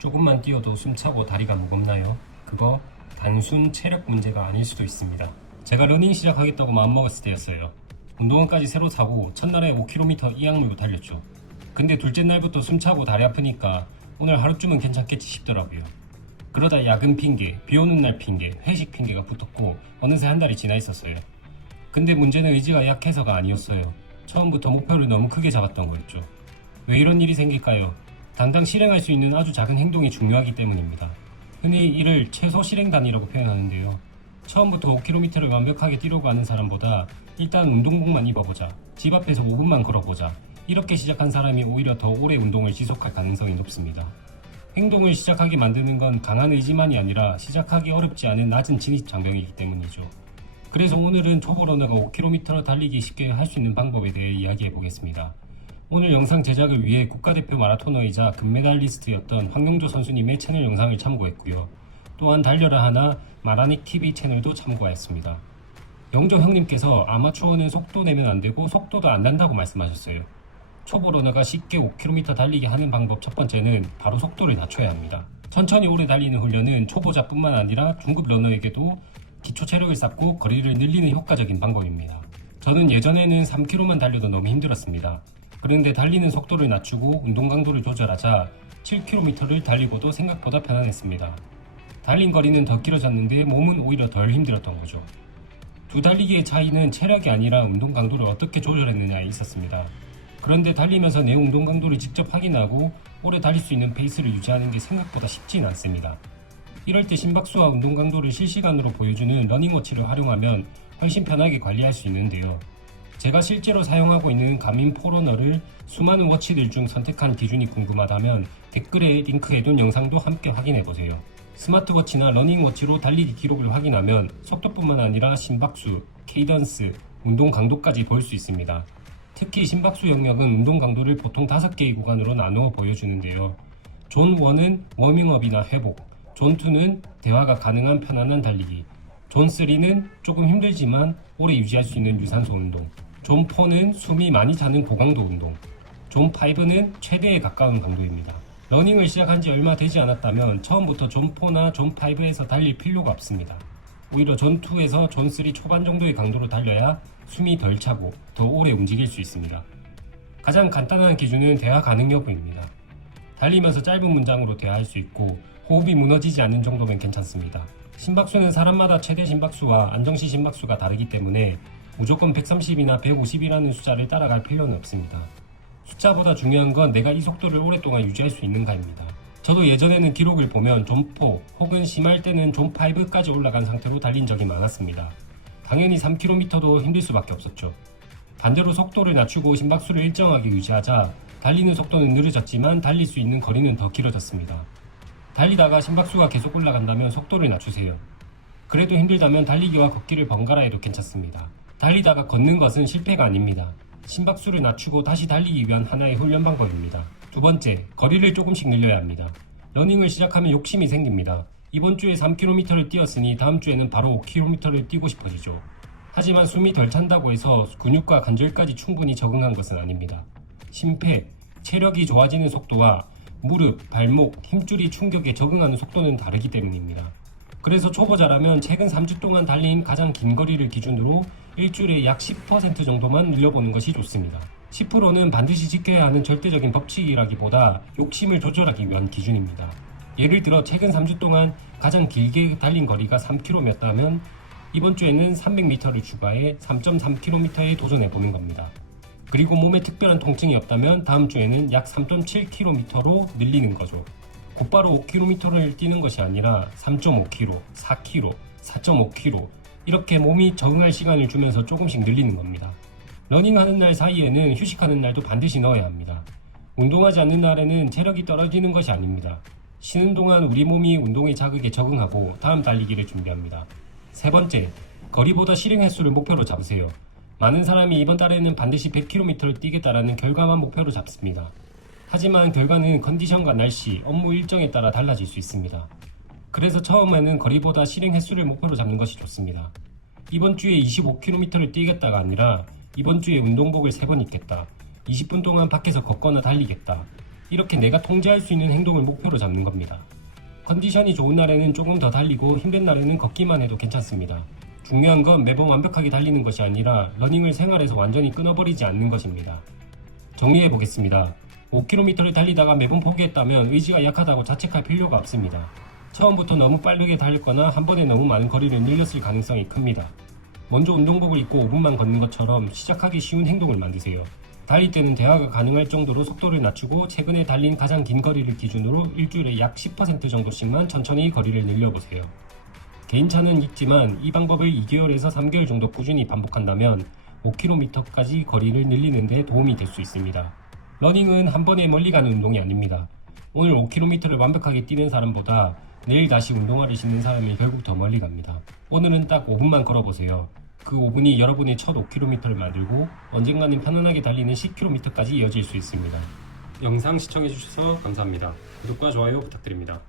조금만 뛰어도 숨차고 다리가 무겁나요? 그거 단순 체력 문제가 아닐 수도 있습니다. 제가 러닝 시작하겠다고 마음먹었을 때였어요. 운동화까지 새로 사고 첫날에 5km 이악 물고 달렸죠. 근데 둘째 날부터 숨차고 다리 아프니까 오늘 하루쯤은 괜찮겠지 싶더라고요. 그러다 야근 핑계, 비 오는 날 핑계, 회식 핑계가 붙었고 어느새 한 달이 지나 있었어요. 근데 문제는 의지가 약해서가 아니었어요. 처음부터 목표를 너무 크게 잡았던 거였죠. 왜 이런 일이 생길까요? 당장 실행할 수 있는 아주 작은 행동이 중요하기 때문입니다. 흔히 이를 최소 실행 단위라고 표현하는데요. 처음부터 5km를 완벽하게 뛰려고 하는 사람보다 일단 운동복만 입어보자, 집 앞에서 5분만 걸어보자, 이렇게 시작한 사람이 오히려 더 오래 운동을 지속할 가능성이 높습니다. 행동을 시작하게 만드는 건 강한 의지만이 아니라 시작하기 어렵지 않은 낮은 진입 장벽이기 때문이죠. 그래서 오늘은 초보 러너가 5km 달리기 쉽게 할 수 있는 방법에 대해 이야기해 보겠습니다. 오늘 영상 제작을 위해 국가대표 마라토너이자 금메달리스트였던 황용조 선수님의 채널 영상을 참고했고요. 또한 달려라 하나 마라닉TV 채널도 참고하였습니다. 영조 형님께서 아마추어는 속도 내면 안되고 속도도 안 난다고 말씀하셨어요. 초보 러너가 쉽게 5km 달리기 하는 방법 첫 번째는 바로 속도를 낮춰야 합니다. 천천히 오래 달리는 훈련은 초보자뿐만 아니라 중급 러너에게도 기초 체력을 쌓고 거리를 늘리는 효과적인 방법입니다. 저는 예전에는 3km만 달려도 너무 힘들었습니다. 그런데 달리는 속도를 낮추고 운동 강도를 조절하자 7km를 달리고도 생각보다 편안했습니다. 달린 거리는 더 길어졌는데 몸은 오히려 덜 힘들었던 거죠. 두 달리기의 차이는 체력이 아니라 운동 강도를 어떻게 조절했느냐에 있었습니다. 그런데 달리면서 내 운동 강도를 직접 확인하고 오래 달릴 수 있는 페이스를 유지하는 게 생각보다 쉽진 않습니다. 이럴 때 심박수와 운동 강도를 실시간으로 보여주는 러닝워치를 활용하면 훨씬 편하게 관리할 수 있는데요. 제가 실제로 사용하고 있는 가민 포러너를 수많은 워치들 중 선택한 기준이 궁금하다면 댓글에 링크해둔 영상도 함께 확인해보세요. 스마트워치나 러닝워치로 달리기 기록을 확인하면 속도뿐만 아니라 심박수, 케이던스, 운동 강도까지 볼 수 있습니다. 특히 심박수 영역은 운동 강도를 보통 5개의 구간으로 나누어 보여주는데요. 존 1은 워밍업이나 회복, 존 2는 대화가 가능한 편안한 달리기, 존 3는 조금 힘들지만 오래 유지할 수 있는 유산소 운동, 존 4는 숨이 많이 차는 고강도 운동, 존 5는 최대에 가까운 강도입니다. 러닝을 시작한 지 얼마 되지 않았다면 처음부터 존 4나 존 5에서 달릴 필요가 없습니다. 오히려 존 2에서 존 3 초반 정도의 강도로 달려야 숨이 덜 차고 더 오래 움직일 수 있습니다. 가장 간단한 기준은 대화 가능 여부입니다. 달리면서 짧은 문장으로 대화할 수 있고 호흡이 무너지지 않는 정도면 괜찮습니다. 심박수는 사람마다 최대 심박수와 안정시 심박수가 다르기 때문에 무조건 130이나 150이라는 숫자를 따라갈 필요는 없습니다. 숫자보다 중요한 건 내가 이 속도를 오랫동안 유지할 수 있는가입니다. 저도 예전에는 기록을 보면 존 4 혹은 심할 때는 존 5까지 올라간 상태로 달린 적이 많았습니다. 당연히 3km도 힘들 수밖에 없었죠. 반대로 속도를 낮추고 심박수를 일정하게 유지하자 달리는 속도는 느려졌지만 달릴 수 있는 거리는 더 길어졌습니다. 달리다가 심박수가 계속 올라간다면 속도를 낮추세요. 그래도 힘들다면 달리기와 걷기를 번갈아 해도 괜찮습니다. 달리다가 걷는 것은 실패가 아닙니다. 심박수를 낮추고 다시 달리기 위한 하나의 훈련 방법입니다. 두 번째, 거리를 조금씩 늘려야 합니다. 러닝을 시작하면 욕심이 생깁니다. 이번 주에 3km를 뛰었으니 다음 주에는 바로 5km를 뛰고 싶어지죠. 하지만 숨이 덜 찬다고 해서 근육과 관절까지 충분히 적응한 것은 아닙니다. 심폐, 체력이 좋아지는 속도와 무릎, 발목, 힘줄이 충격에 적응하는 속도는 다르기 때문입니다. 그래서 초보자라면 최근 3주 동안 달린 가장 긴 거리를 기준으로 일주일에 약 10% 정도만 늘려보는 것이 좋습니다. 10%는 반드시 지켜야 하는 절대적인 법칙이라기보다 욕심을 조절하기 위한 기준입니다. 예를 들어 최근 3주 동안 가장 길게 달린 거리가 3km였다면 이번 주에는 300m를 추가해 3.3km에 도전해보는 겁니다. 그리고 몸에 특별한 통증이 없다면 다음 주에는 약 3.7km로 늘리는 거죠. 곧바로 5km를 뛰는 것이 아니라 3.5km, 4km, 4.5km 이렇게 몸이 적응할 시간을 주면서 조금씩 늘리는 겁니다. 러닝하는 날 사이에는 휴식하는 날도 반드시 넣어야 합니다. 운동하지 않는 날에는 체력이 떨어지는 것이 아닙니다. 쉬는 동안 우리 몸이 운동의 자극에 적응하고 다음 달리기를 준비합니다. 세 번째, 거리보다 실행 횟수를 목표로 잡으세요. 많은 사람이 이번 달에는 반드시 100km를 뛰겠다라는 결과만 목표로 잡습니다. 하지만 결과는 컨디션과 날씨, 업무 일정에 따라 달라질 수 있습니다. 그래서 처음에는 거리보다 실행 횟수를 목표로 잡는 것이 좋습니다. 이번 주에 25km를 뛰겠다가 아니라 이번 주에 운동복을 3번 입겠다, 20분 동안 밖에서 걷거나 달리겠다, 이렇게 내가 통제할 수 있는 행동을 목표로 잡는 겁니다. 컨디션이 좋은 날에는 조금 더 달리고 힘든 날에는 걷기만 해도 괜찮습니다. 중요한 건 매번 완벽하게 달리는 것이 아니라 러닝을 생활에서 완전히 끊어버리지 않는 것입니다. 정리해 보겠습니다. 5km를 달리다가 매번 포기했다면 의지가 약하다고 자책할 필요가 없습니다. 처음부터 너무 빠르게 달렸거나 한 번에 너무 많은 거리를 늘렸을 가능성이 큽니다. 먼저 운동복을 입고 5분만 걷는 것처럼 시작하기 쉬운 행동을 만드세요. 달릴 때는 대화가 가능할 정도로 속도를 낮추고 최근에 달린 가장 긴 거리를 기준으로 일주일에 약 10% 정도씩만 천천히 거리를 늘려보세요. 개인차는 있지만 이 방법을 2개월에서 3개월 정도 꾸준히 반복한다면 5km까지 거리를 늘리는 데 도움이 될 수 있습니다. 러닝은 한 번에 멀리 가는 운동이 아닙니다. 오늘 5km를 완벽하게 뛰는 사람보다 내일 다시 운동화를 신는 사람이 결국 더 멀리 갑니다. 오늘은 딱 5분만 걸어보세요. 그 5분이 여러분의 첫 5km를 만들고 언젠가는 편안하게 달리는 10km까지 이어질 수 있습니다. 영상 시청해주셔서 감사합니다. 구독과 좋아요 부탁드립니다.